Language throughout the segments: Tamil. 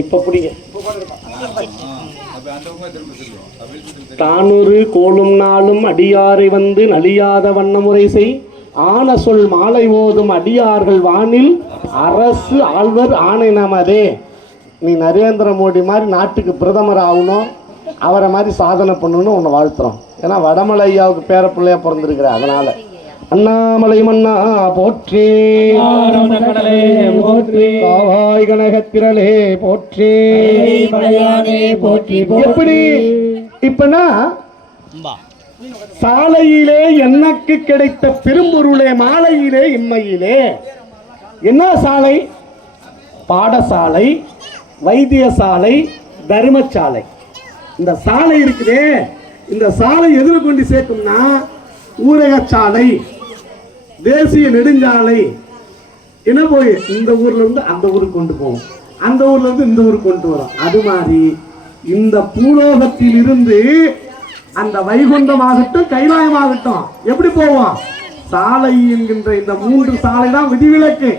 இப்ப புரிய தானொரு கோலும் நாளும் அடியாரை வந்து நலியாத வண்ணமுறை செய் ஆன சொல் மாலை ஓதும் அடியார்கள் வானில் அரசு ஆழ்வர் ஆணை நமதே. நீ நரேந்திர மோடி மாதிரி நாட்டுக்கு பிரதமர் ஆகணும், அவரை மாதிரி சாதனை பண்ணணும்னு உன்னை வாழ்த்துறோம். ஏன்னா வடமலை ஐயாவுக்கு பேர பிள்ளையா பிறந்திருக்கிற, அதனால அண்ணாமலை மன்னா போற்றி, காவாய் கனகத்திரளே போற்றி. எப்படி இப்பனா சாலையிலே எனக்கு கிடைத்த பெரும்பொருளே மாலையிலே இம்மையிலே. என்ன சாலை? பாடசாலை, வைத்தியசாலை, தர்மசாலை. இந்த சாலை இருக்குதே, இந்த சாலை எதிர கொண்டு சேர்க்கும்னா ஊரகச்சாலை, தேசிய நெடுஞ்சாலை. என்ன போய் இந்த ஊர்ல இருந்து அந்த ஊருக்கு கொண்டு போவோம், அந்த ஊர்ல இருந்து இந்த ஊருக்கு கொண்டு வரோம். அது மாதிரி இந்த பூலோகத்தில் இருந்து அந்த வைகுண்டமாகட்டும் கைலாயமாகட்டும் எப்படி போவோம்? சாலை என்கின்ற இந்த 3 சாலை தான் விதிவிலக்கு.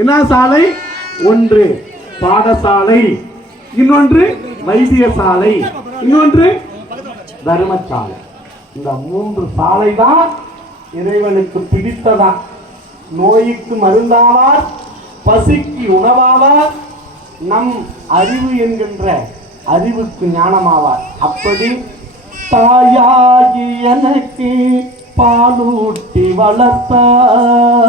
என்ன சாலை? ஒன்று பாடசாலை, இன்னொன்று வைத்தியசாலை, இன்னொன்று தர்மசாலை. இந்த 3 சாலை தான் இறைவனுக்கு பிடித்ததா. நோய்க்கு மருந்தாவார், பசிக்கு உணவாவார், நம் அறிவு என்கின்ற அறிவுக்கு ஞானமாவார். அப்படி தாயாகி எனக்கு பாலூட்டி வளர்த்தாய்.